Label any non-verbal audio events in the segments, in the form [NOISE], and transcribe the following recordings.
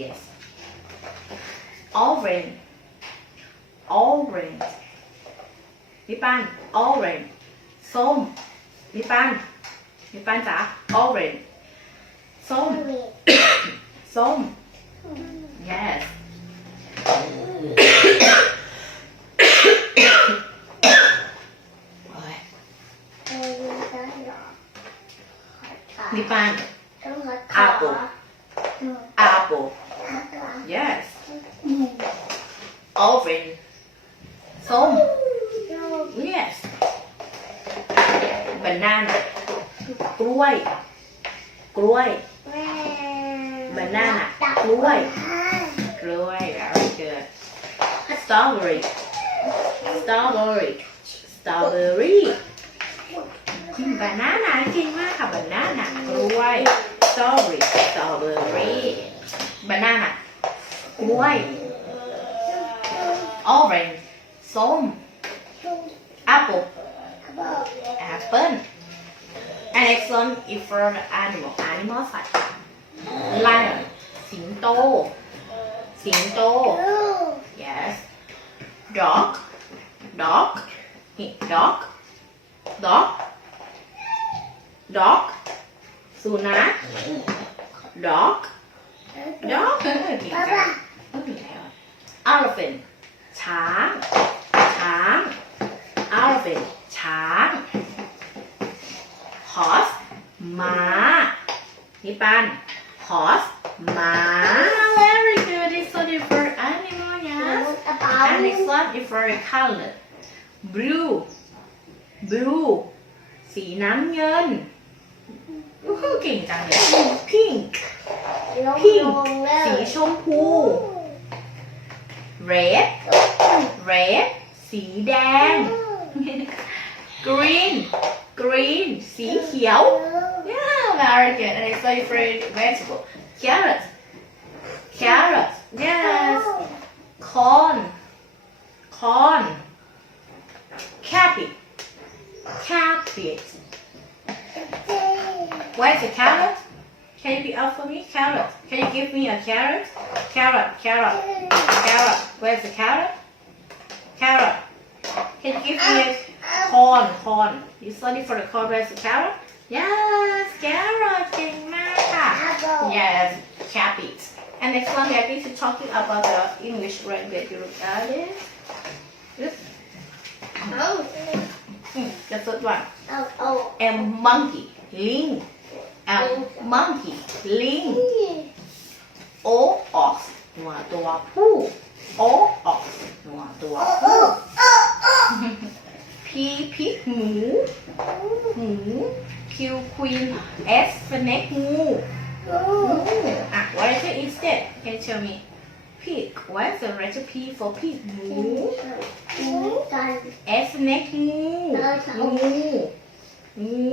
yes orange orange พี่ปัน orange ส้มพี่ปันพี่ปันจ๋า orange ส้ม ส้ม yes โอ้ยพี่ปัน apple apple Orange ส้ม yes banana กล้วย กล้วย banana กล้วย กล้วย very good strawberry strawberry strawberry banana จริงมากค่ะ banana กล้วย strawberry strawberry banana กล้วย orange ส้ม apple apple and next one is for the animal animal สัตว์ lion สิงโต สิงโต yes dog dog นี่ dog dog dog สุนัข dog dog เออเก่งจังเออแล้ว elephant ช้าง ช้าง elephant ช้าง horse ม้านี่ปัน horse ม้า very good this one is for animal yes and next one is for a color blue blue สีน้ำเงินอู้หูเก่งจังเลย pink สีชมพู red red สีแดง green green สีเขียว yeah very good and it's my favorite vegetable carrot carrot yes corn corn cabbage cabbage where's the carrot can you pick up for me carrot can you give me a carrot carrot carrot carrot where's the carrot carrot can you give me a corn corn you study for the corn where's the carrot yes carrot เก่งมากค่ะ Yes, cabbage. And next one, we are going to talking about the English language. You look at it. This, hmm, the third one. A monkey, ling. A monkey, ling. โอออกหัวตัวผู้ โอออกหัวตัวผู้พีพิกหมูหมูคิวควีนเอสสฟเน็กงูอะ what is it instead can you tell me pig what's the recipe for pig หมูงูเอสเฟน็กงูงูงู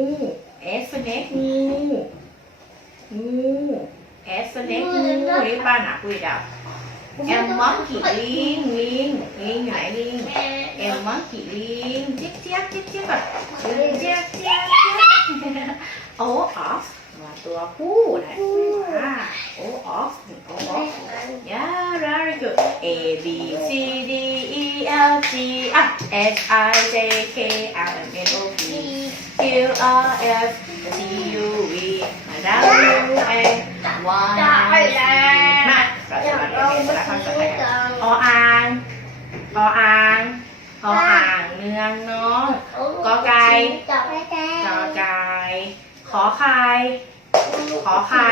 เอสเฟน็กงู cho thế thế ba nạ quỳ đạo em món chị liên liên liên lại liên em món chị liên chiếc chiếc chiếc chiếc à chiếc chiếc chiếc [LAUGHS] ố off. Mà tua cú đấy. À ố off. Ố off. yeah very good a b c d e l g à, h i j k l m n o p q r s t u v w n ว่าได้แล้วมาสระสรออ่างออ่างออ่างเนื้องน้องกอไก่กอไก่ขอไข่ขอไข่